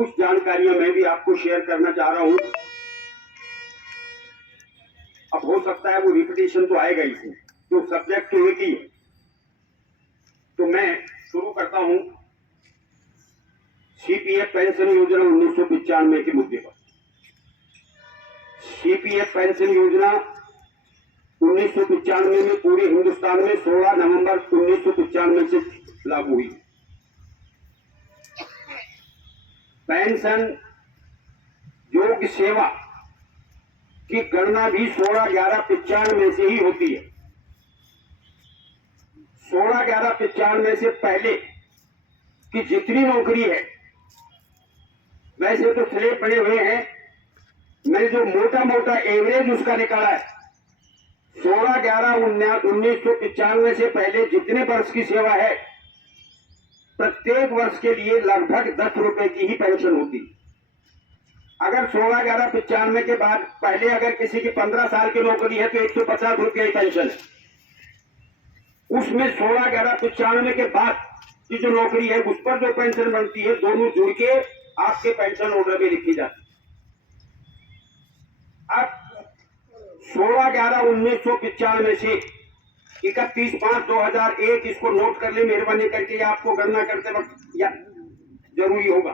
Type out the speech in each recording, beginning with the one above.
कुछ जानकारियां मैं भी आपको शेयर करना चाह रहा हूं। अब हो सकता है वो रिपीटेशन तो आएगा इसमें, तो सब्जेक्ट तो एक ही है। तो मैं शुरू करता हूं सीपीएफ पेंशन योजना 1995 के मुद्दे पर। सीपीएफ पेंशन योजना 1995 में पूरे हिंदुस्तान में 16 नवंबर 1995 से लागू हुई। पेंशन योग्य सेवा की गणना भी 16/11/95 से ही होती है। 16/11/95 से पहले की जितनी नौकरी है, वैसे तो स्लेब पड़े हुए हैं, मैंने जो मोटा मोटा एवरेज उसका निकाला है, 16/11/1995 से पहले जितने वर्ष की सेवा है, प्रत्येक वर्ष के लिए लगभग 10 रुपए की ही पेंशन होती। अगर 16/11/95 के बाद पहले अगर किसी की 15 साल की नौकरी है तो 150 रुपये की पेंशन है। उसमें 16/11/95 के बाद की जो नौकरी है उस पर जो पेंशन बनती है, दोनों जुड़ के आपके पेंशन ऑर्डर में लिखी जाती है। अब 16/11/1995 से 31/5/2001 इसको नोट कर ले मेहरबानी करके, आपको गणना करते वक्त जरूरी होगा।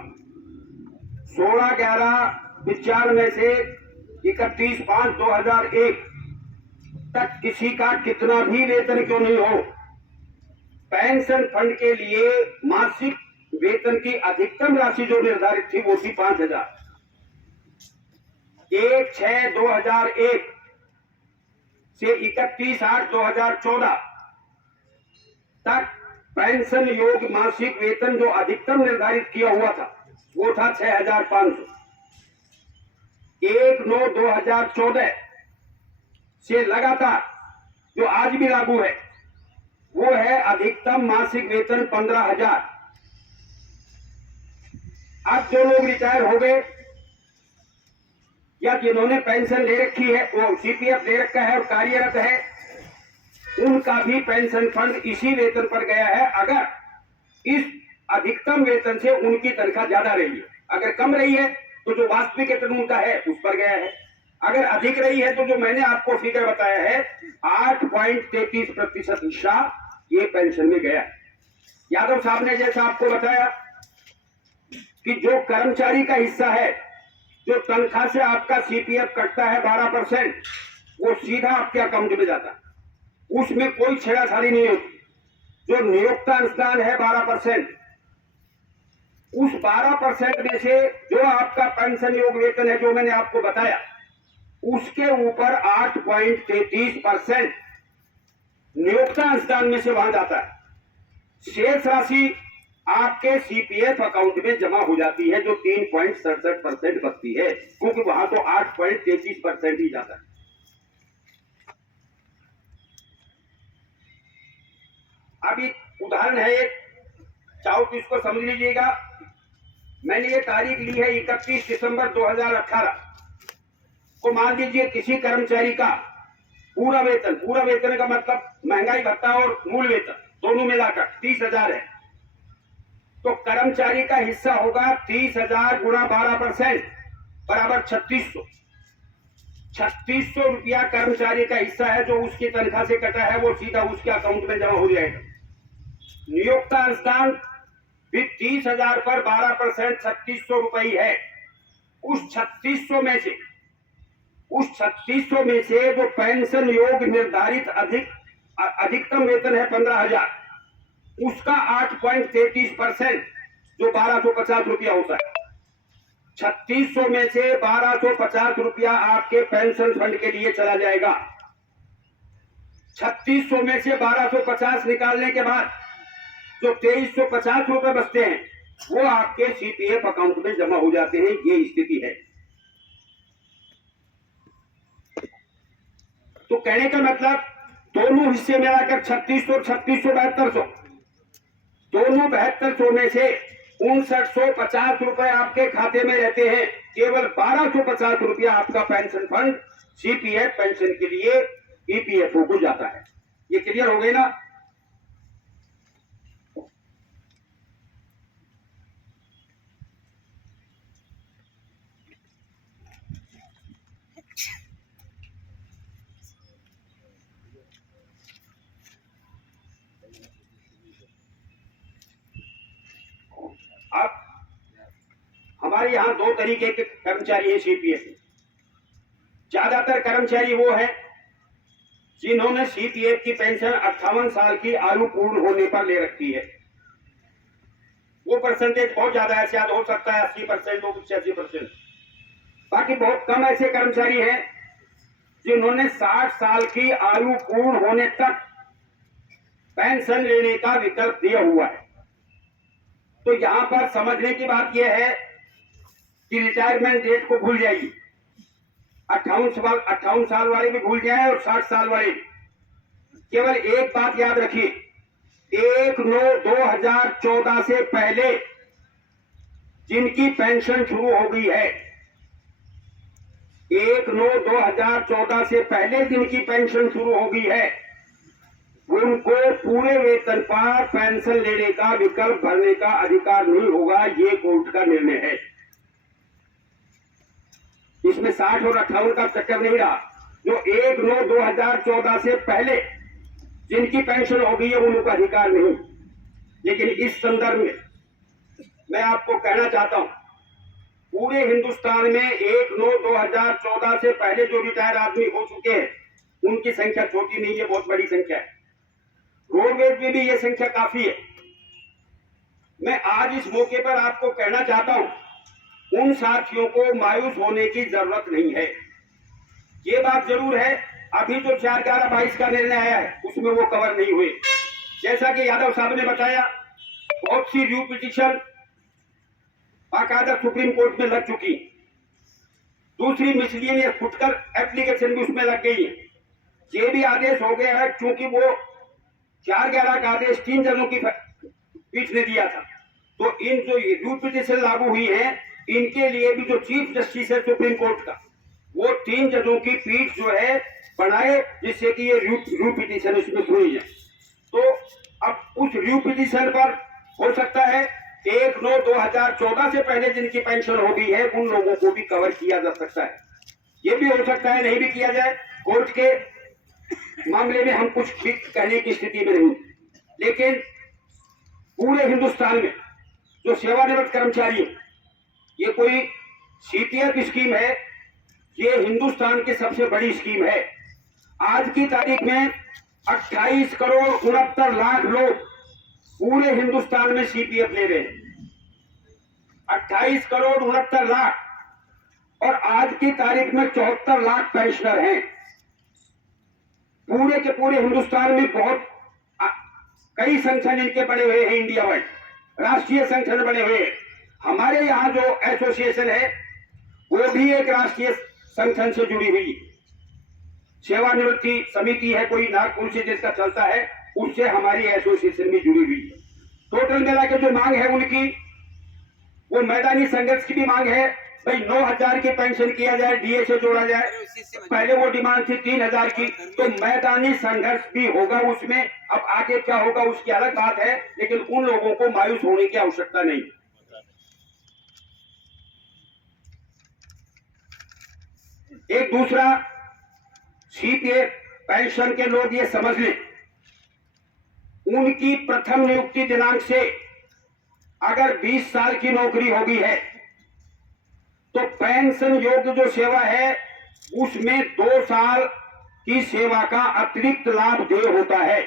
16/11/95 से 31/5/2001 तक किसी का कितना भी वेतन क्यों नहीं हो, पेंशन फंड के लिए मासिक वेतन की अधिकतम राशि जो निर्धारित थी वो थी 5,000। 1/6/2001 से 31/8/2014 तक पेंशन योग्य मासिक वेतन जो अधिकतम निर्धारित किया हुआ था वो था 6,500। 1/9/2014 से लगातार जो आज भी लागू है वो है अधिकतम मासिक वेतन 15,000। अब जो लोग रिटायर हो गए या जिन्होंने पेंशन ले रखी है, वो सीपीएफ ले रखा है और कार्यरत है, उनका भी पेंशन फंड इसी वेतन पर गया है। अगर इस अधिकतम वेतन से उनकी तनख्वाह ज्यादा रही है, अगर कम रही है तो जो वास्तविक वेतन उनका है उस पर गया है, अगर अधिक रही है तो जो मैंने आपको फिगर बताया है 8.33% हिस्सा ये पेंशन में गया है। यादव साहब ने जैसा आपको बताया कि जो कर्मचारी का हिस्सा है, जो तनख्वाह से आपका सीपीएफ कटता है 12%, वो सीधा आपके अकाउंट में जाता है, उसमें कोई छेड़ाछाड़ी नहीं होती। जो नियोक्ता अनुदान है 12%, उस 12% में से जो आपका पेंशन योग्य वेतन है जो मैंने आपको बताया, उसके ऊपर 8.33% नियोक्ता अनुदान में से वहां जाता है। शेष राशि आपके सीपीएफ अकाउंट में जमा हो जाती है जो 3.67% बचती है, क्योंकि वहां तो 8.33% ही जाता है। अब एक उदाहरण है, एक चाहो तो इसको समझ लीजिएगा। मैंने ये तारीख ली है 31 दिसंबर 2018 को। मान लीजिए किसी कर्मचारी का पूरा वेतन का मतलब महंगाई भत्ता और मूल वेतन दोनों मिलाकर 30,000 है, तो कर्मचारी का हिस्सा होगा 30,000 गुणा 12% बराबर 3600। 3600 रुपया कर्मचारी का हिस्सा है जो उसकी तनख्वाह से कटा है, वो सीधा उसके अकाउंट में जमा हो जाएगा। नियोक्ता अनुदान भी 30,000 पर 12% 3600 रुपये है। उस 3600 में से जो पेंशन योग्य निर्धारित अधिकतम वेतन है 15,000, उसका 8.33% जो 1250 रुपया होता है, 3600 में से 1250 रुपया आपके पेंशन फंड के लिए चला जाएगा। 3600 में से 1250 निकालने के बाद जो 2350 रुपए बचते हैं वो आपके सीपीएफ अकाउंट में जमा हो जाते हैं। ये स्थिति है। तो कहने का मतलब दोनों हिस्से मिलाकर 3600 और 7250, दोनों 7200 में से 5950 रुपए आपके खाते में रहते हैं। केवल 1250 रुपया आपका पेंशन फंड सीपीएफ पेंशन के लिए ईपीएफओ को जाता है। ये क्लियर हो गई ना? अब हमारे यहाँ दो तरीके के कर्मचारी हैं सीपीएफ में। ज्यादातर कर्मचारी वो है जिन्होंने सीपीएफ की पेंशन 58 साल की आयु पूर्ण होने पर ले रखी है। वो परसेंटेज बहुत ज्यादा है, शायद हो सकता है 80% हो, 85%। बाकी बहुत कम ऐसे कर्मचारी हैं जिन्होंने 60 साल की आयु पूर्ण होने तक पेंशन लेने का विकल्प दिया हुआ है। तो यहां पर समझने की बात यह है कि रिटायरमेंट डेट को भूल जाइए। 58 साल वाले भी भूल जाए और 60 साल वाले। केवल एक बात याद रखिए, 1/9/2014 से पहले जिनकी पेंशन शुरू हो गई है, 1/9/2014 से पहले जिनकी पेंशन शुरू हो गई है, उनको पूरे वेतन पर पेंशन लेने का विकल्प भरने का अधिकार नहीं होगा। ये कोर्ट का निर्णय है। इसमें 60 और 58 का चक्कर नहीं रहा। जो 1/9/2014 से पहले जिनकी पेंशन हो गई है उनको अधिकार नहीं। लेकिन इस संदर्भ में मैं आपको कहना चाहता हूं, पूरे हिंदुस्तान में 1/9/2014 से पहले जो रिटायर आदमी हो चुके हैं उनकी संख्या छोटी नहीं है, बहुत बड़ी संख्या है। रोडवेज में भी ये संख्या काफी है। मैं आज इस मौके पर आपको कहना चाहता हूं, उन साथियों को मायूस होने की जरूरत नहीं है। ये बात जरूर है, अभी जो 4/11/22 का निर्णय आया है उसमें वो कवर नहीं हुए। जैसा कि यादव साहब ने बताया, बहुत सी रिव्यू पिटीशन बाकायदा सुप्रीम कोर्ट में लग चुकी। दूसरी मिसलिनियस फुटकर एप्लीकेशन भी उसमें लग गई है। ये भी आदेश हो गया है, क्योंकि वो 4/11 का आदेश 3 जजों की पीठ ने दिया था। तो इन जो रिव्यू पिटीशन लागू हुई है, इनके लिए भी जो चीफ जस्टिस है सुप्रीम कोर्ट का, वो 3 जजों की पीठ जो है बनाए, जिससे कि ये रिव्यू पिटीशन इसमें सुनी जाए। तो अब उस रिव्यू पिटीशन पर हो सकता है 1/9/2014 से पहले जिनकी पेंशन हो गई है उन लोगों को भी कवर किया जा सकता है। ये भी हो सकता है नहीं भी किया जाए। कोर्ट के मामले में हम कुछ भी कहने की स्थिति में नहीं। लेकिन पूरे हिंदुस्तान में जो सेवानिवृत्त कर्मचारी है, ये कोई सीपीएफ स्कीम है, ये हिंदुस्तान की सबसे बड़ी स्कीम है। आज की तारीख में 28,69,00,000 लोग पूरे हिंदुस्तान में सीपीएफ ले रहे हैं। 28,69,00,000 और आज की तारीख में 74 लाख पेंशनर हैं। पूरे के पूरे हिंदुस्तान में बहुत कई संगठन इनके बने हुए हैं, इंडिया वाइड राष्ट्रीय संगठन बने हुए हैं। हमारे यहाँ जो एसोसिएशन है वो भी एक राष्ट्रीय संगठन से जुड़ी हुई सेवानिवृत्ति समिति है, कोई नागपुर से जिसका चलता है, उससे हमारी एसोसिएशन भी जुड़ी हुई है। टोटल मिला के जो मांग है उनकी, वो मैदानी संघर्ष की भी मांग है, भाई 9,000 की पेंशन किया जाए, डीए से जोड़ा जाए। पहले वो डिमांड थी 3,000 की। तो मैदानी संघर्ष भी होगा उसमें। अब आगे क्या होगा उसकी अलग बात है, लेकिन उन लोगों को मायूस होने की आवश्यकता नहीं। एक दूसरा, सीपीएफ पेंशन के लोग ये समझ लें, उनकी प्रथम नियुक्ति दिनांक से अगर 20 साल की नौकरी हो गई है तो पेंशन योग्य जो सेवा है उसमें 2 साल की सेवा का अतिरिक्त लाभ देय होता है।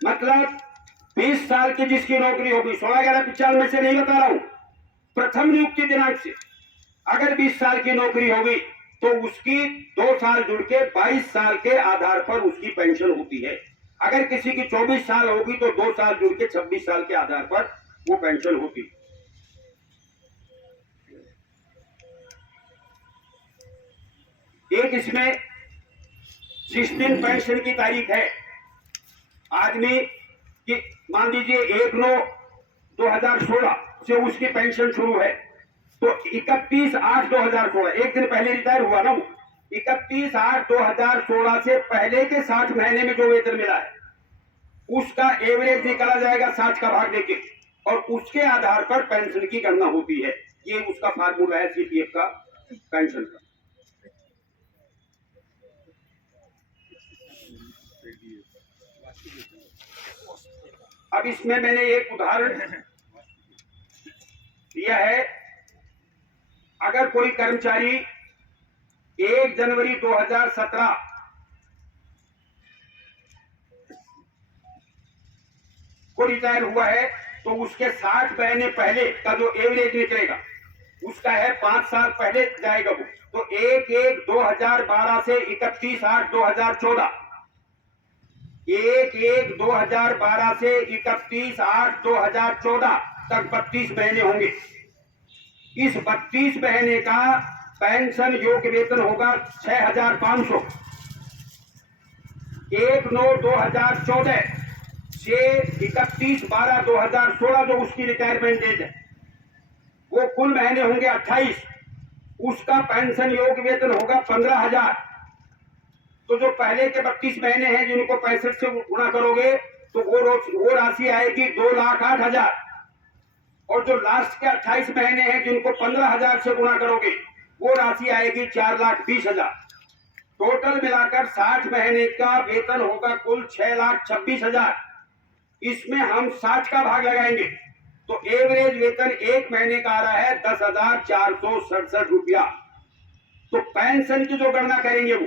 मतलब 20 साल की जिसकी नौकरी होगी, 16/11/95 से नहीं बता रहा हूं, प्रथम नियुक्ति दिनांक से अगर 20 साल की नौकरी होगी तो उसकी 2 साल जुड़ के 22 साल के आधार पर उसकी पेंशन होती है। अगर किसी की 24 साल होगी तो 2 साल जुड़ के 26 साल के आधार पर वो पेंशन होती है। एक इसमें 16 पेंशन की तारीख है। आदमी की मान लीजिए 1/9/2016 से उसकी पेंशन शुरू है, तो 31/8/2016, एक दिन पहले रिटायर हुआ ना, 31/8/2016 से पहले के 60 महीने में जो वेतन मिला है उसका एवरेज निकाला जाएगा 60 का भाग देके, और उसके आधार पर पेंशन की गणना होती है। ये उसका फार्मूला है सीपीएफ का पेंशन का। अब इसमें मैंने एक उदाहरण दिया है, अगर कोई कर्मचारी 1 जनवरी 2017 को रिटायर हुआ है तो उसके 60 महीने पहले का जो एवरेज निकलेगा उसका है 5 साल पहले जाएगा वो, तो 1/1/2012 से 31/8/2014, 1/1/2012 से 31/8/2014 तक 32 महीने होंगे। इस 32 महीने का पेंशन योग्य वेतन होगा 6,500। 1/9/2014 से 31/12/2016 जो उसकी रिटायरमेंट डेट है वो कुल महीने होंगे 28। उसका पेंशन योग्य वेतन होगा 15,000। तो जो पहले के 32 महीने हैं जिनको 65 से गुणा करोगे तो वो राशि आएगी 2,08,000। और जो लास्ट के 28 महीने हैं जिनको 15,000 से गुणा करोगे वो राशि आएगी 4,20,000। टोटल मिलाकर 60 महीने का वेतन होगा कुल 6,26,000। इसमें हम 60 का भाग लगाएंगे तो एवरेज वेतन एक महीने का आ रहा है 10,467 रुपया। तो पेंशन की जो गणना करेंगे वो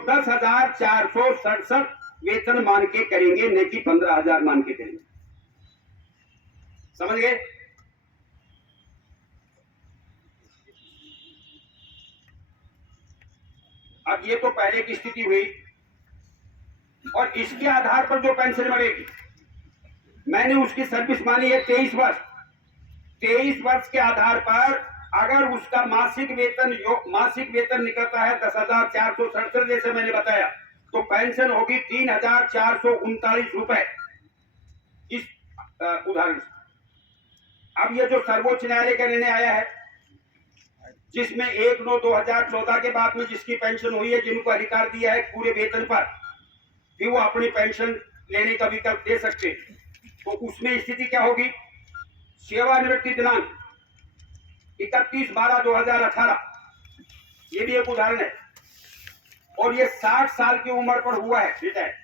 10,467 वेतन मान के करेंगे, न कि 15,000 मान के करेंगे। समझ गए? अब ये तो पहले की स्थिति हुई और इसके आधार पर जो पेंशन बढ़ेगी, मैंने उसकी सर्विस मानी है 23 वर्ष। 23 वर्ष के आधार पर अगर उसका मासिक वेतन निकलता है 10,467 जैसे मैंने बताया, तो पेंशन होगी 3,439 रुपए इस उदाहरण से। अब ये जो सर्वोच्च न्यायालय का निर्णय आया है जिसमें 1/9/2014 के बाद में जिसकी पेंशन हुई है, जिनको अधिकार दिया है पूरे वेतन पर भी वो अपनी पेंशन लेने का विकल्प दे सकते हैं, तो उसमें स्थिति क्या होगी? सेवानिवृत्ति दिनांक 31/12/2018, ये भी एक उदाहरण है। और ये 60 साल की उम्र पर हुआ है रिटायर।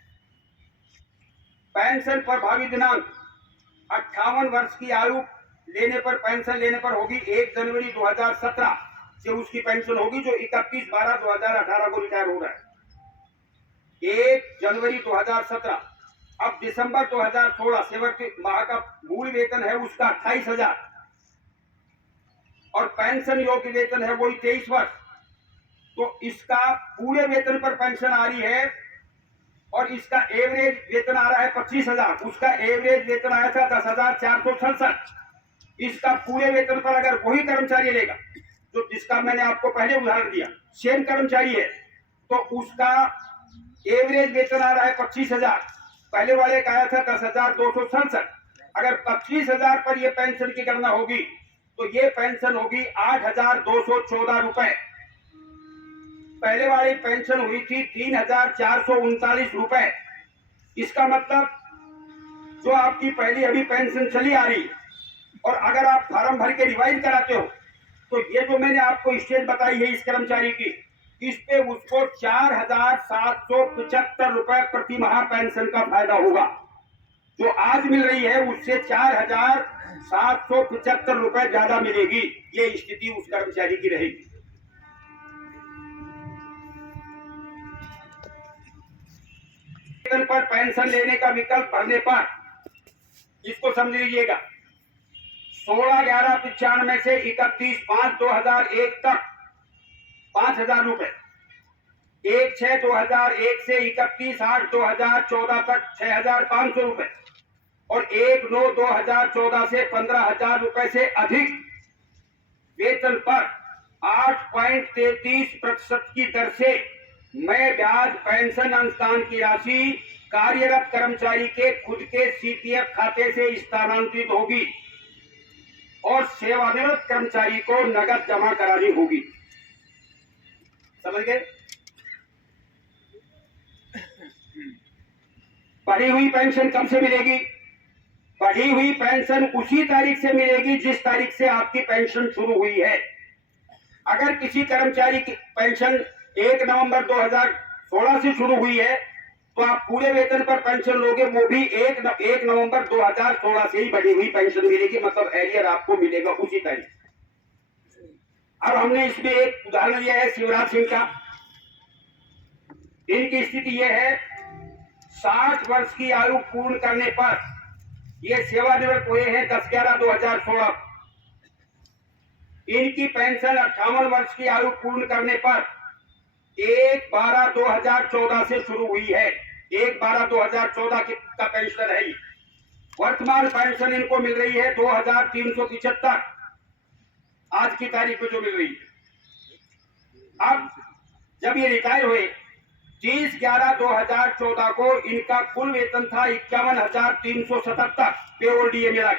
पेंशन प्रभावी दिनांक 58 वर्ष की आयु लेने पर पेंशन लेने पर होगी 1 जनवरी 2017 से उसकी पेंशन होगी जो 31/12/2018 को रिटायर हो रहा है। 1 जनवरी 2017। अब दिसंबर 2016 सेवक माह का मूल वेतन है उसका 28,000 और पेंशन योग्य वेतन है वही 23 वर्ष। तो इसका पूरे वेतन पर पेंशन आ रही है और इसका एवरेज वेतन आ रहा है 25,000। उसका एवरेज वेतन आया था 10,467। इसका पूरे वेतन पर अगर वही कर्मचारी लेगा तो जिसका मैंने आपको पहले उदाहरण दिया, सेम कर्मचारी है, तो उसका एवरेज वेतन आ रहा है 25,000। पहले वाले का आया था 10,267। अगर 25,000 पर यह पेंशन की गणना होगी तो ये पेंशन होगी 8,214 रुपए। पहले वाली पेंशन हुई थी 3,439 रुपए। इसका मतलब जो आपकी पहली अभी पेंशन चली आ रही और अगर आप फॉर्म भर के रिवाइज कराते हो तो ये जो मैंने आपको स्टेज बताई है इस कर्मचारी की, इस पे उसको 4,775 रुपए प्रति माह पेंशन का फायदा होगा। जो आज मिल रही है उससे 4,775 रुपए ज्यादा मिलेगी। ये स्थिति उस कर्मचारी की रहेगी। वेतन पर पेंशन लेने का विकल्प भरने पर इसको समझ लीजिएगा, 16/11/95 से 31/5/2001 तक 5,000 रुपए, 1/6/2001 से 31/8/2014 तक 6,500 रुपए और 1/9/2014 से 15,000 रुपए से अधिक वेतन पर 8.33% की दर से मैं ब्याज पेंशन अनुदान की राशि कार्यरत कर्मचारी के खुद के सीपीएफ खाते से स्थानांतरित होगी और सेवानिवृत्त कर्मचारी को नगद जमा करानी होगी। समझ गए? बढ़ी हुई पेंशन कब से मिलेगी? बढ़ी हुई पेंशन उसी तारीख से मिलेगी जिस तारीख से आपकी पेंशन शुरू हुई है। अगर किसी कर्मचारी की पेंशन 1 नवंबर 2016 से शुरू हुई है तो आप पूरे वेतन पर पेंशन लोगे, वो भी 1 नवंबर 2016 से ही बढ़ी हुई पेंशन मिलेगी, मतलब एरियर आपको मिलेगा उसी तारीख। अब हमने इसमें एक उदाहरण लिया है शिवराज सिंह का। इनकी स्थिति यह है, 60 वर्ष की आयु पूर्ण करने पर ये सेवानिवृत्त हुए हैं 10/11/2016। इनकी पेंशन 58 वर्ष की आयु पूर्ण करने पर 1/12/2014 से शुरू हुई है। 1/12/2014 का पेंशन है। वर्तमान पेंशन इनको मिल रही है 2375 आज की तारीख में जो मिल रही है। अब जब ये रिटायर हुए 30/11/2014 को इनका कुल वेतन था 51,377 पेरोल डीए मिला।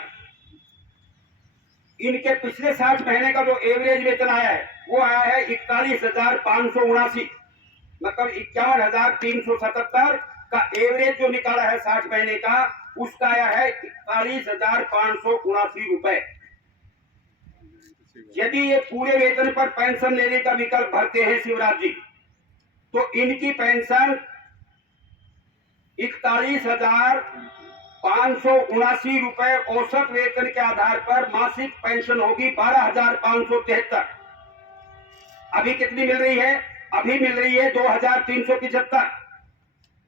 इनके पिछले 60 महीने का जो एवरेज वेतन आया है वो आया है 41,579, मतलब 51,377 का एवरेज जो निकाला है 60 महीने का, उसका आया है 41,579 रुपए। यदि ये पूरे वेतन पर पेंशन लेने का विकल्प भरते हैं शिवराज जी, तो इनकी पेंशन 41,579 रुपए औसत वेतन के आधार पर मासिक पेंशन होगी 12,573। अभी कितनी मिल रही है? अभी मिल रही है 2,375,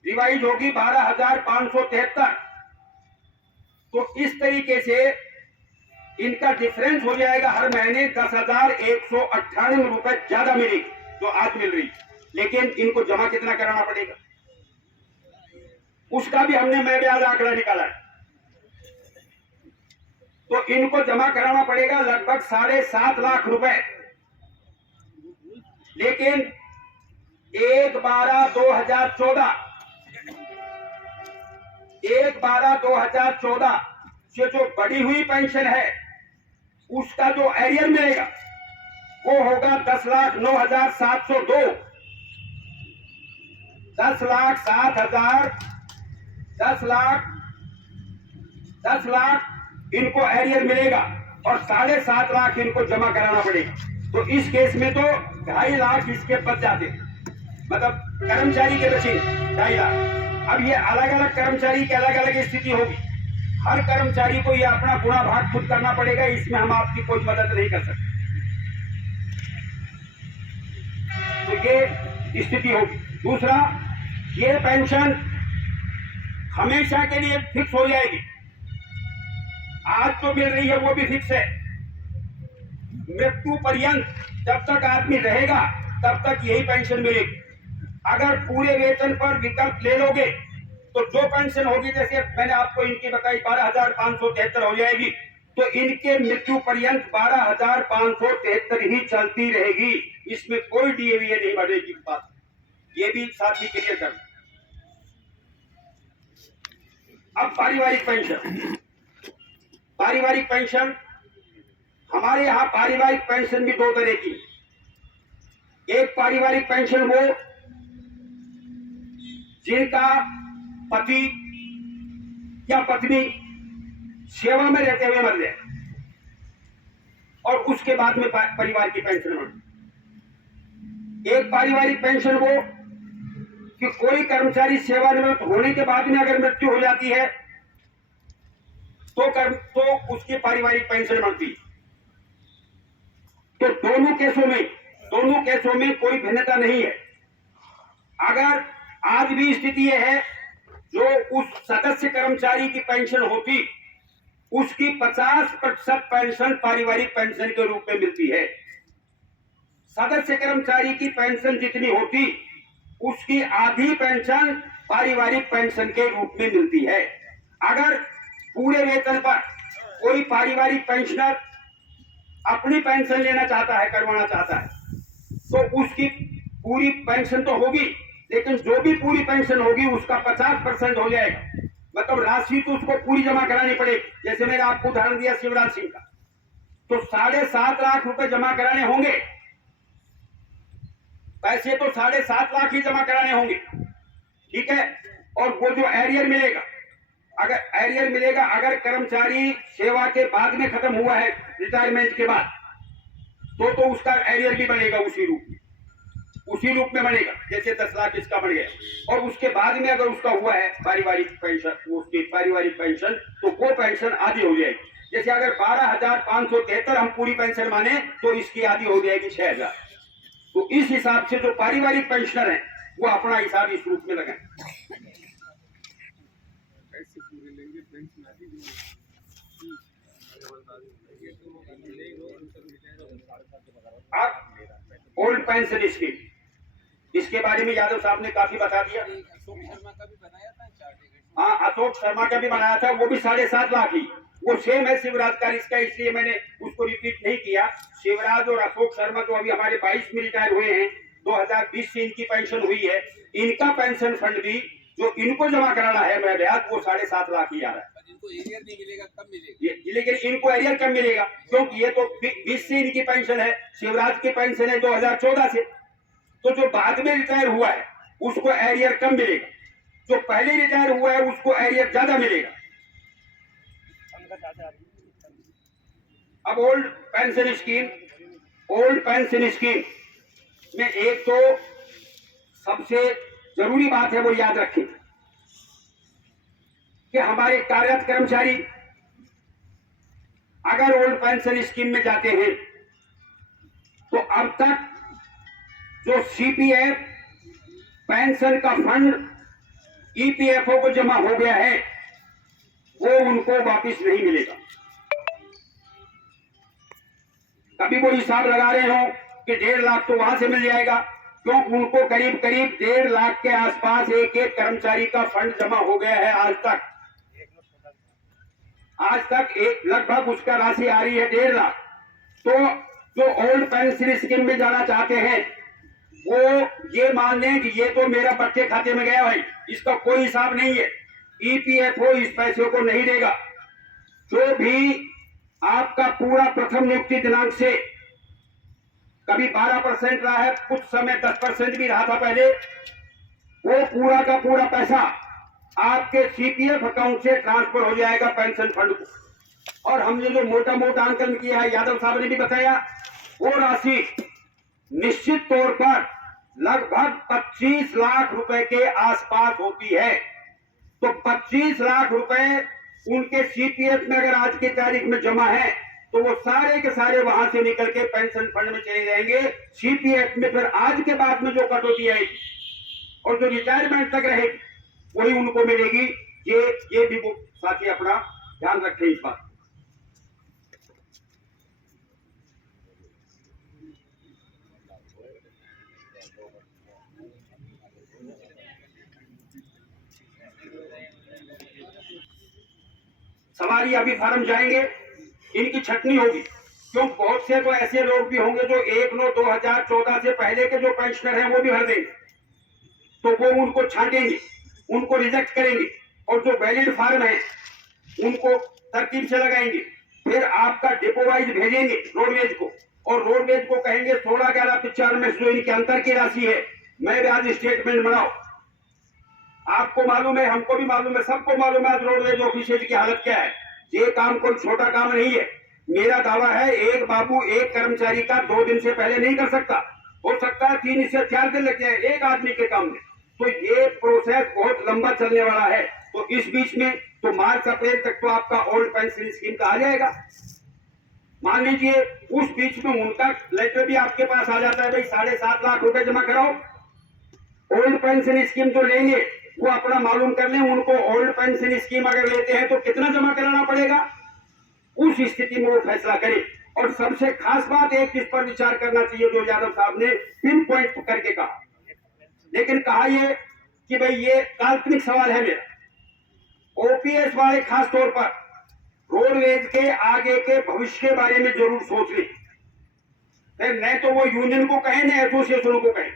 रिवाइज होगी 12,573। तो इस तरीके से इनका डिफरेंस हो जाएगा, हर महीने 10,198 रुपए ज्यादा मिलेगी जो आज मिल रही, लेकिन इनको जमा कितना कराना पड़ेगा उसका भी हमने मैं ब्याज आंकड़ा निकाला है। तो इनको जमा कराना पड़ेगा लगभग 7.5 लाख रुपए, लेकिन 1/12/2014 से जो बढ़ी हुई पेंशन है उसका जो एरियर मिलेगा वो होगा 10,09,702। 10 लाख इनको एरियर मिलेगा और 7.5 लाख इनको जमा कराना पड़ेगा। तो इस केस में तो 2.5 लाख इसके बच जाते, मतलब कर्मचारी के बचे 2.5 लाख। अब ये अलग अलग कर्मचारी की अलग अलग स्थिति होगी, हर कर्मचारी को ये अपना गुणा भाग खुद करना पड़ेगा, इसमें हम आपकी कोई मदद नहीं कर सकते। तो ये स्थिति होगी। दूसरा, ये पेंशन हमेशा के लिए फिक्स हो जाएगी। आज तो मिल रही है वो भी फिक्स है, मृत्यु पर्यंत जब तक आदमी रहेगा तब तक यही पेंशन मिलेगी। अगर पूरे वेतन पर विकल्प ले लोगे तो जो पेंशन होगी, जैसे मैंने आपको इनकी बताई 12,573 हो जाएगी, तो इनके मृत्यु पर्यंत 12,573 ही चलती रहेगी, इसमें कोई डीएवीए नहीं बढ़ेगी। बात ये भी साथ ही क्लियर कर। अब पारिवारिक पेंशन। पारिवारिक पेंशन हमारे यहाँ पारिवारिक पेंशन भी 2 तरह की। एक पारिवारिक पेंशन वो जिनका पति या पत्नी सेवा में रहते हुए मर गए और उसके बाद में परिवार की पेंशन मिलती। एक पारिवारिक पेंशन वो कि कोई कर्मचारी सेवानिवृत्त होने के बाद में अगर मृत्यु हो जाती है तो उसकी पारिवारिक पेंशन मिलती। तो दोनों केसों में कोई भिन्नता नहीं है। अगर आज भी स्थिति यह है, जो उस सदस्य कर्मचारी की पेंशन होती उसकी 50% पेंशन पारिवारिक पेंशन के रूप में मिलती है। सदस्य कर्मचारी की पेंशन जितनी होती उसकी आधी पेंशन पारिवारिक पेंशन के रूप में मिलती है। अगर पूरे वेतन पर कोई पारिवारिक पेंशनर अपनी पेंशन लेना चाहता है, करवाना चाहता है, तो उसकी पूरी पेंशन तो होगी, लेकिन जो भी पूरी पेंशन होगी उसका 50% हो जाएगा, मतलब राशि तो उसको पूरी जमा करानी पड़ेगी। जैसे मैंने आपको उदाहरण दिया शिवराज सिंह का, तो 7.5 लाख रुपए जमा कराने होंगे, पैसे तो 7.5 लाख ही जमा कराने होंगे, ठीक है। और वो जो एरियर मिलेगा, अगर कर्मचारी सेवा के बाद में खत्म हुआ है, रिटायरमेंट के बाद, तो उसका एरियर भी बनेगा उसी रूप में। उसी रूप में बनेगा जैसे 10 लाख इसका बन गया। और उसके बाद में अगर उसका हुआ है पारिवारिक पेंशन, उसकी पारिवारिक पेंशन, तो वो पेंशन आधी हो जाएगी। जैसे अगर 12,573 हम पूरी पेंशन माने तो इसकी आधी हो जाएगी 6,000। तो इस हिसाब से जो पारिवारिक पेंशनर है वो अपना हिसाब इस रूप में लगाए। ओल्ड पेंशन स्कीम, इसके बारे में यादव साहब ने काफी बता दिया। हाँ, अशोक शर्मा का भी बनाया था, वो भी 7.5 लाख ही, वो सेम है शिवराज का इसका, इसलिए मैंने उसको रिपीट नहीं किया। शिवराज और अशोक शर्मा जो अभी हमारे 22 में रिटायर हुए हैं, 2020 से इनकी पेंशन हुई है, इनका पेंशन फंड भी जो इनको जमा कराना है मैं ब्याज, वो 7.5 लाख ही आ रहा है। इनको एरियर नहीं मिलेगा, कब मिलेगा? लेकिन इनको एरियर कब मिलेगा? क्योंकि ये तो 20 से इनकी पेंशन है, शिवराज की पेंशन है 2014 से। तो जो बाद में रिटायर हुआ है उसको एरियर कम मिलेगा, जो पहले रिटायर हुआ है उसको एरियर ज्यादा मिलेगा। अब ओल्ड पेंशन स्कीम में एक तो सबसे जरूरी बात है वो याद रखें कि हमारे कार्यरत कर्मचारी अगर ओल्ड पेंशन स्कीम में जाते हैं तो अब तक जो सीपीएफ पेंशन का फंड ईपीएफओ को जमा हो गया है वो उनको वापस नहीं मिलेगा। कभी वो हिसाब लगा रहे हो कि 1.5 लाख तो वहां से मिल जाएगा, क्योंकि उनको करीब करीब 1.5 लाख के आसपास एक एक कर्मचारी का फंड जमा हो गया है आज तक एक लगभग उसका राशि आ रही है 1.5 लाख। तो जो ओल्ड पेंशन स्कीम में जाना चाहते हैं वो ये मान लें कि ये तो मेरा बच्चे खाते में गया भाई, इसका कोई हिसाब नहीं है, ईपीएफओ इस पैसे को नहीं देगा। जो भी आपका पूरा प्रथम नियुक्ति दिनांक से कभी 12% रहा है, कुछ समय 10% भी रहा था पहले, वो पूरा का पूरा पैसा आपके सीपीएफ अकाउंट से ट्रांसफर हो जाएगा पेंशन फंड को। और हमने जो मोटा मोटा आंकलन किया है, यादव साहब ने भी बताया, वो राशि निश्चित तौर पर लगभग 25 लाख रुपए के आसपास होती है। तो 25 लाख रुपए उनके सीपीएफ में अगर आज की तारीख में जमा है तो वो सारे के सारे वहां से निकल के पेंशन फंड में चले जाएंगे। सीपीएफ में फिर आज के बाद में जो कटौती आएगी और जो रिटायरमेंट तक रहेगी वही उनको मिलेगी। ये भी वो साथी अपना ध्यान रखें इस बात। सवारी अभी फार्म जाएंगे, इनकी छटनी होगी, क्यों बहुत से तो ऐसे लोग भी होंगे जो 1/9/2014 से पहले के जो पेंशनर हैं वो भी भर देंगे, तो वो उनको छांटेंगे, उनको रिजेक्ट करेंगे और जो वैलिड फार्म है उनको तरतीब से लगाएंगे। फिर आपका डिपो वाइज भेजेंगे रोडवेज को, और रोडवेज को कहेंगे 16/11/95 में जो इनके अंतर की राशि है मैं आज स्टेटमेंट बनाओ। आपको मालूम है, हमको भी मालूम है, सबको मालूम है आज रोडवेज ऑफिसर्स की हालत क्या है। ये काम कोई छोटा काम नहीं है। मेरा दावा है एक बाबू एक कर्मचारी का 2 दिन से पहले नहीं कर सकता, हो सकता है 3 से 4 दिन लग जाए एक आदमी के काम में। तो ये प्रोसेस बहुत लंबा चलने वाला है। तो इस बीच में तो मार्च अप्रैल तक तो आपका ओल्ड पेंशन स्कीम का आ जाएगा। मान लीजिए उस बीच में उनका लेटर भी आपके पास आ जाता है, भाई 7.5 लाख रुपए जमा कराओ। ओल्ड पेंशन स्कीम जो लेंगे वो अपना मालूम कर लें, उनको ओल्ड पेंशन स्कीम अगर लेते हैं तो कितना जमा कराना पड़ेगा, उस स्थिति में वो फैसला करें। और सबसे खास बात एक इस पर विचार करना चाहिए जो यादव साहब ने पिन पॉइंट करके कहा, लेकिन कहा ये कि भाई ये काल्पनिक सवाल है मेरा। ओपीएस वाले खास तौर पर रोडवेज के आगे के भविष्य के बारे में जरूर सोच लें। फिर न तो वो यूनियन को कहें न एसोसिएशन को कहें,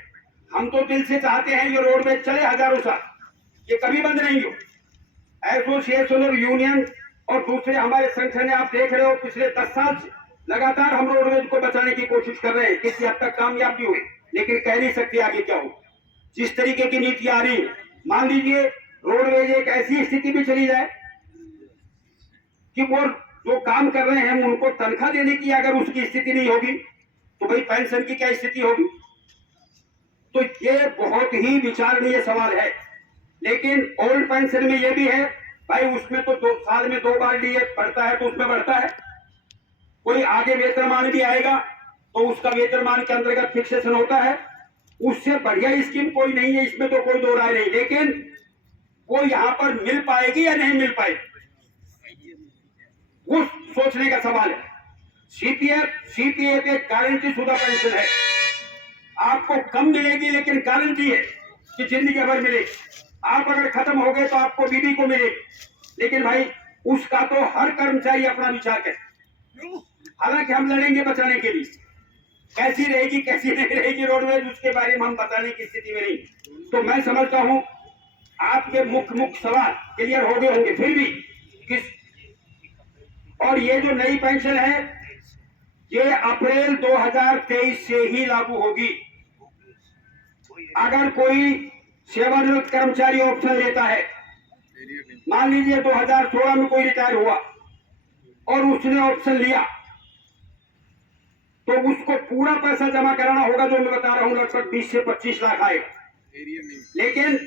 हम तो दिल से चाहते हैं ये रोडवेज चले हजारों साल, ये कभी बंद नहीं हो। एसोसिएशन और यूनियन और दूसरे हमारे संगठन आप देख रहे हो पिछले 10 साल से लगातार हम रोडवेज को बचाने की कोशिश कर रहे हैं, किसी हद तक कामयाब भी हुए, लेकिन कह नहीं सकते आगे क्या हो। जिस तरीके की नीति आ रही है, मान लीजिए रोडवेज एक ऐसी स्थिति भी चली जाए कि वो जो काम कर रहे हैं उनको तनख्वाह देने की अगर उसकी स्थिति नहीं होगी तो भाई पेंशन की क्या स्थिति होगी। तो ये बहुत ही विचारणीय सवाल है। लेकिन ओल्ड पेंशन में ये भी है भाई, उसमें तो 2 साल में 2 बार डीए बढ़ता है तो उसमें बढ़ता है। कोई आगे वेतनमान भी आएगा तो उसका वेतनमान के अंतर्गत फिक्सेशन होता है। उससे बढ़िया स्कीम कोई नहीं है, इसमें तो कोई दो राय नहीं। लेकिन वो यहां पर मिल पाएगी या नहीं मिल पाएगी, वो सोचने का सवाल है। सीपीएफ एक गारंटी शुदा पेंशन है। आपको कम मिलेगी लेकिन गारंटी है कि जिंदगी भर मिलेगी। आप अगर खत्म हो गए तो आपको बीबी को मिलेगी। लेकिन भाई उसका तो हर कर्मचारी अपना विचार करे। हालांकि हम लड़ेंगे बचाने के लिए, कैसी रहेगी कैसी नहीं रहेगी रोडवेज, उसके बारे में हम बताने की स्थिति में नहीं। तो मैं समझता हूं आपके मुख्य सवाल क्लियर हो गए होंगे। फिर भी किस, और ये जो नई पेंशन है ये अप्रैल 2023 से ही लागू होगी। अगर कोई सेवानिवृत्त कर्मचारी ऑप्शन लेता है, मान लीजिए 2016 में कोई रिटायर हुआ और उसने ऑप्शन लिया, तो उसको पूरा पैसा जमा कराना होगा, जो मैं बता रहा हूं लगभग 20 से 25 लाख आएगा। लेकिन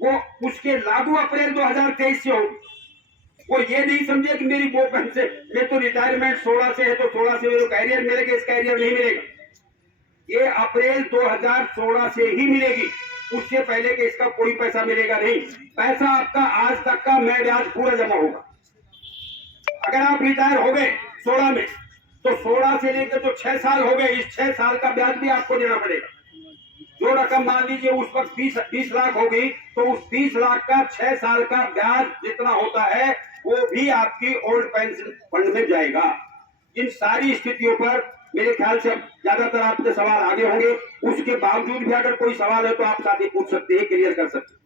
वो उसके लागू अप्रैल 2023 से होगी। वो ये नहीं समझे कि मेरी वो पेंशन, ये तो रिटायरमेंट 16 से है तो 16 से मेरे कैरियर मिलेगा, इस कैरियर नहीं मिलेगा। ये अप्रैल 2016 से ही मिलेगी, उससे पहले के इसका कोई पैसा मिलेगा नहीं। पैसा आपका आज तक का मैं ब्याज पूरा जमा होगा। अगर आप रिटायर हो गए 16 में तो 16 से लेकर जो 6 साल हो गए, इस 6 साल का ब्याज भी आपको देना पड़ेगा। जो रकम मान लीजिए उस वक्त 20 लाख होगी, तो उस 20 लाख का 6 साल का ब्याज जितना होता है वो भी आपकी ओल्ड पेंशन फंड में जाएगा। इन सारी स्थितियों पर मेरे ख्याल से ज्यादातर आपके सवाल आगे होंगे। उसके बावजूद भी अगर कोई सवाल है तो आप साथ ही पूछ सकते हैं, क्लियर कर सकते हैं।